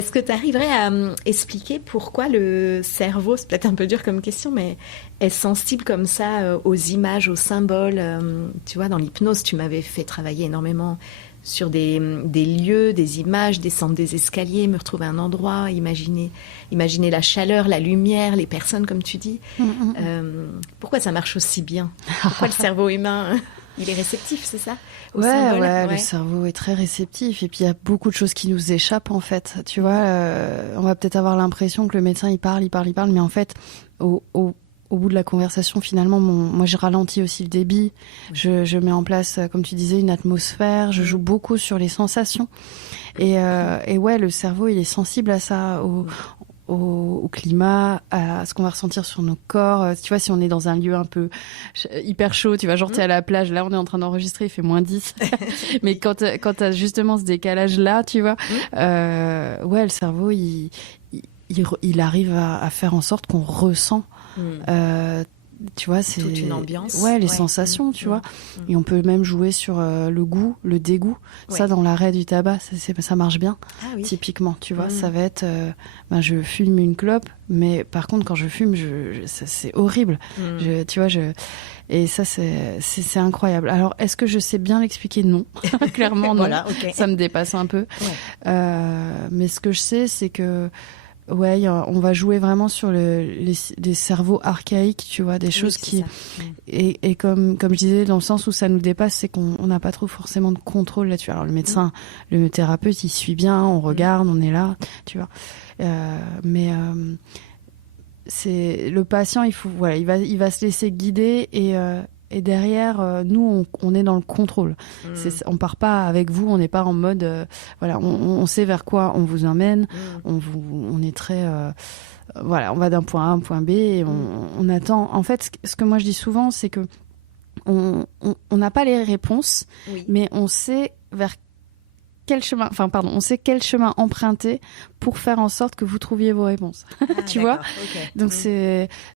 Est-ce que tu arriverais à expliquer pourquoi le cerveau, c'est peut-être un peu dur comme question, mais est sensible comme ça aux images, aux symboles tu vois, dans l'hypnose, tu m'avais fait travailler énormément sur des lieux, des images, descendre des escaliers, me retrouver à un endroit, imaginer la chaleur, la lumière, les personnes, comme tu dis. Pourquoi ça marche aussi bien? Pourquoi le cerveau humain, il est réceptif, c'est ça, aux Ouais, symboles? ouais, le Ouais. cerveau est très réceptif et puis il y a beaucoup de choses qui nous échappent en fait. Tu vois, on va peut-être avoir l'impression que le médecin il parle, mais en fait, au bout de la conversation, finalement, moi je ralentis aussi le débit, je mets en place, comme tu disais, une atmosphère, je joue beaucoup sur les sensations et ouais, le cerveau il est sensible à ça, au climat, à ce qu'on va ressentir sur nos corps. Tu vois, si on est dans un lieu un peu hyper chaud, tu vois, genre t'es à la plage, là on est en train d'enregistrer, il fait -10. Mais quand t'as justement ce décalage-là, tu vois, ouais, le cerveau, il arrive à faire en sorte qu'on ressent tu vois, c'est Toute une ambiance. ouais les Ouais. sensations, tu vois. Et on peut même jouer sur le goût, le dégoût. Ça, Ouais. dans l'arrêt du tabac, ça marche bien. Ah oui. Typiquement, tu vois, ça va être, je fume une clope, mais par contre, quand je fume, c'est horrible. Tu vois, et ça, c'est incroyable. Alors, est-ce que je sais bien l'expliquer? Non, clairement non. Voilà, ok. Ça me dépasse un peu. Ouais. Mais ce que je sais, c'est que ouais, on va jouer vraiment sur les cerveaux archaïques, tu vois, des Oui, choses c'est qui ça. et comme je disais, dans le sens où ça nous dépasse, c'est qu'on n'a pas trop forcément de contrôle là-dessus. Alors le médecin, le thérapeute, il suit bien, on regarde, on est là, tu vois. Mais c'est le patient, voilà, il va se laisser guider et derrière, nous, on est dans le contrôle. On part pas avec vous, on n'est pas en mode, voilà, on sait vers quoi on vous emmène, on est très, voilà, on va d'un point A à un point B et on attend. En fait, ce que moi je dis souvent, c'est que on n'a pas les réponses, Oui. mais on sait vers quel chemin, enfin pardon, on sait quel chemin emprunter pour faire en sorte que vous trouviez vos réponses. Ah, Tu vois? d'accord, ok. Donc